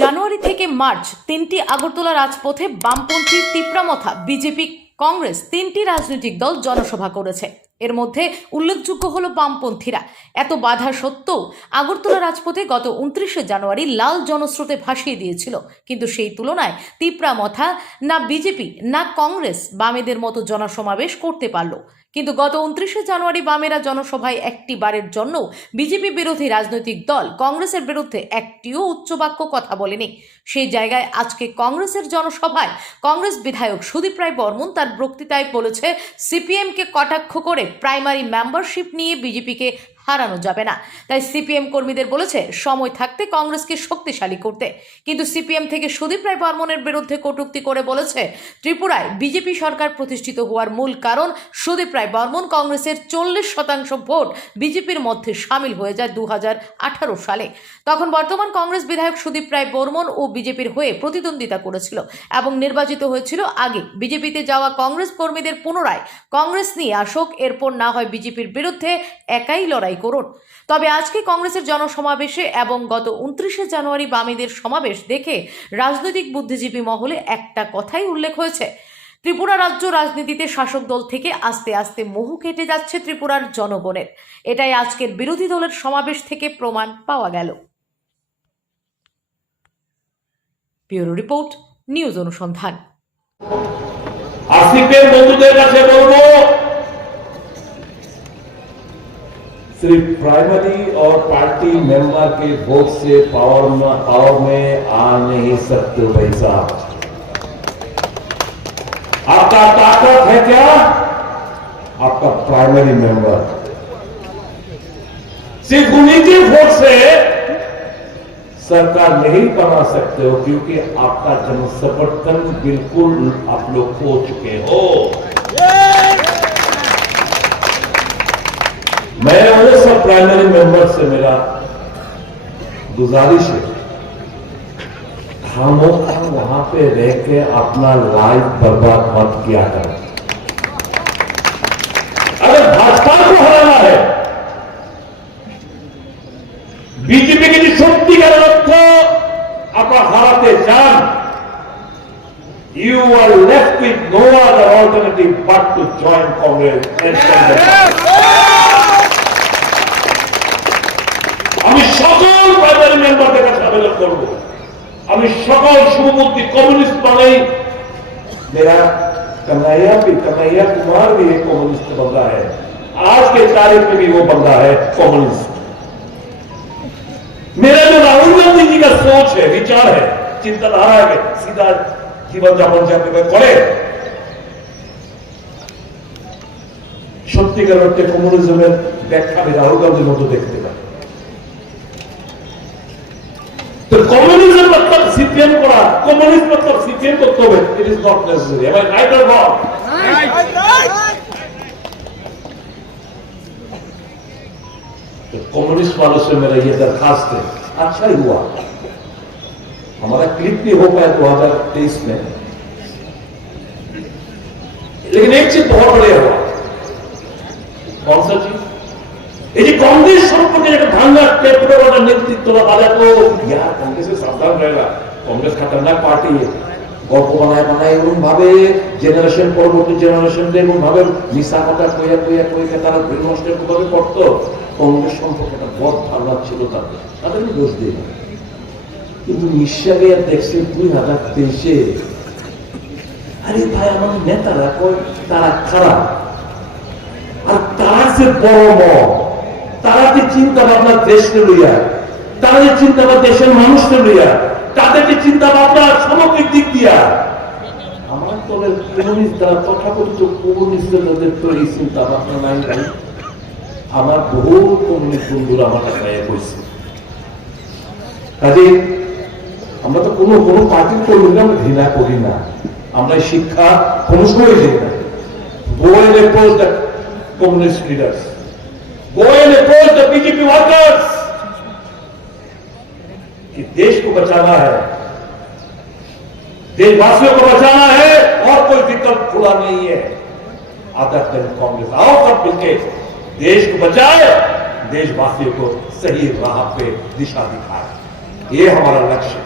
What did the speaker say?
জানুয়ারি থেকে মার্চ তিনটি আগরতলা রাজপথে বামপন্থী তীব্রমথা বিজেপি কংগ্রেস তিনটি রাজনৈতিক দল জনসভা করেছে। এর মধ্যে উল্লেখযোগ্য হলো বামপন্থীরা। এত বাধা সত্ত্বেও আগরতলা রাজপথে গত 29শে জানুয়ারি লাল জনস্রোতে ভাসিয়ে দিয়েছিল। কিন্তু সেই তুলনায় তীব্রমথা না বিজেপি না কংগ্রেস বামেদের মতো জনসমাবেশ করতে পারল। কিন্তু গত 29শে জানুয়ারি বামেরা জনসভায় একটি বারের জন্য বিজেপি বিরোধী রাজনৈতিক দল কংগ্রেসের বিরুদ্ধে একটিও উচ্চবাক্য কথা বলেনি। সেই জায়গায় আজকে কংগ্রেসের জনসভায় কংগ্রেস বিধায়ক সুদীপ রায় বর্মন তার বক্তৃতায় বলেছে, সিপিএমকে কটাক্ষ করে প্রাইমারি মেম্বারশিপ নিয়ে বিজেপিকে হারানো যাবে না। তাই সিপিএম কর্মীদের বলেছে সময় থাকতে কংগ্রেসকে শক্তিশালী করতে। কিন্তু সিপিএম থেকে সুদীপ রায় বর্মনের বিরুদ্ধে কটূক্তি করে বলেছে, ত্রিপুরায় বিজেপি সরকার প্রতিষ্ঠিত হওয়ার মূল কারণ সুদীপ রায় বর্মন কংগ্রেসের 40% ভোট বিজেপির মধ্যে সামিল হয়ে যায় 2018 সালে। তখন বর্তমান কংগ্রেস বিধায়ক সুদীপ রায় বর্মন ও বিজেপির হয়ে প্রতিদ্বন্দ্বিতা করেছিল এবং নির্বাচিত হয়েছিল। আগে বিজেপিতে যাওয়া কংগ্রেস কর্মীদের পুনরায় কংগ্রেস নিয়ে আসুক, এরপর না হয় বিজেপির বিরুদ্ধে একাই লড়াই করুন। তবে আজকে কংগ্রেসের জনসমাবেশে এবং গত 29শে জানুয়ারি বামেদের সমাবেশ দেখে রাজনৈতিক বুদ্ধিজীবী মহলে একটা কথাই উল্লেখ হয়েছে, ত্রিপুরা রাজ্য রাজনীতিতে শাসক দল থেকে আস্তে আস্তে মোহ কেটে যাচ্ছে ত্রিপুরার জনগণের। এটাই আজকের বিরোধী দলের সমাবেশ থেকে প্রমাণ পাওয়া গেল। ব্যুরো রিপোর্ট, নিউজ অনুসন্ধান। আসিফের বন্ধুদের কাছে বলবো, सिर्फ प्राइमरी और पार्टी मेंबर के वोट से पावर में आ नहीं सकते भाई साहब। आपका ताकत है क्या? आपका प्राइमरी मेंबर। सिर्फ उन्हीं के वोट से सरकार नहीं बना सकते हो, क्योंकि आपका जन समर्थन बिल्कुल आप लोग खो चुके हो। मैं वो सब प्राइमरी मेंबर से मेरा गुजारिश है, खामोखा वहां पे रह के अपना लाइफ बर्बाद मत किया करें। अगर भाजपा को हराना है, बीजेपी की जो सत्यिकार अर्थ अपना हराते जान, you are left with no other alternative but to join Congress and stand up. আমি সকল প্রাইমারি মেম্বারদের কাছে আবেদন করব, আমি সকল শুভবুদ্ধি कम्युनिस्ट वाले, मेरा कन्हैया कुमार भी एक कम्युनिस्ट बंदा है, आज के तारीख में भी वो बंदा है कम्युनिस्ट। मेरा जो राहुल गांधी जी का सोच है, विचार है, चिंताधारा है, सीधा जीवन যাপন যাতে করে সত্যিকার অর্থে কমিউনিজমের ব্যাখ্যা রাহুল গান্ধীর মতো দেখতে পারে। तो कम्युनिज्म मतलब सीपीएम करा, कम्युनिस्ट मतलब सीपीएम करते हुए, it is not necessary. Am I right और रॉन्ग? तो कम्युनिस्ट वालों से मेरा ये दरखास्त है, अच्छा ही हुआ हमारा क्लिक भी हो पाया 2023 में, लेकिन एक चीज बहुत बढ़िया हुआ। कौन सा चीज? ये कांग्रेस সম্পর্কে একটা ভাঙা টেপরোটা নেতৃত্ব বাজা তো यार कांग्रेस से सावधान रहेगा, कांग्रेस खतरनाक पार्टी है। গল্প বানায় এরকম ভাবে জেনারেশন পরবর্তী জেনারেশন এরকম ভাবে মিশা কথা কইয়া তারা ব্রেনওয়াশটা কিভাবে করতো, কংগ্রেস সম্পর্কে একটা বড় ধারণা ছিল তাদের দোষ দিই না। কিন্তু নিঃশ্বাসে দেখছেন 2023-এ, আরে ভাই আমাদের নেতারা কয় তারা খারাপ, আর তারা যে বড় তারা যে চিন্তা ভাবনা দেশকে লইয়া, তারা যে চিন্তা ভাবনা দেশের মানুষকে লইয়া, তাদের যে চিন্তা ভাবনা সামগ্রিক দিক দিয়া, আমার দলের কমিউনিস্ট যারা তথাকথিত কমিউনিস্টদের তো এই চিন্তা ভাবনা নাই। আমার বহু কমিউনিস্ট বন্ধুরা আমার কাছে কইছে, কাজে আমরা তো কোনো পার্টির কর্মীরা আমরা ঘৃণা করি না, আমরা শিক্ষা কোনো সময় দিই না। Go and approach the communist leaders. Go and approach the BJP workers. कि देश को बचाना है, देशवासियों को बचाना है, और कोई विकल्प खुला नहीं है। अदर देन कांग्रेस आओ सब मिलके देश को बचाए, देशवासियों को सही राह पे दिशा दिखाए, ये हमारा लक्ष्य है।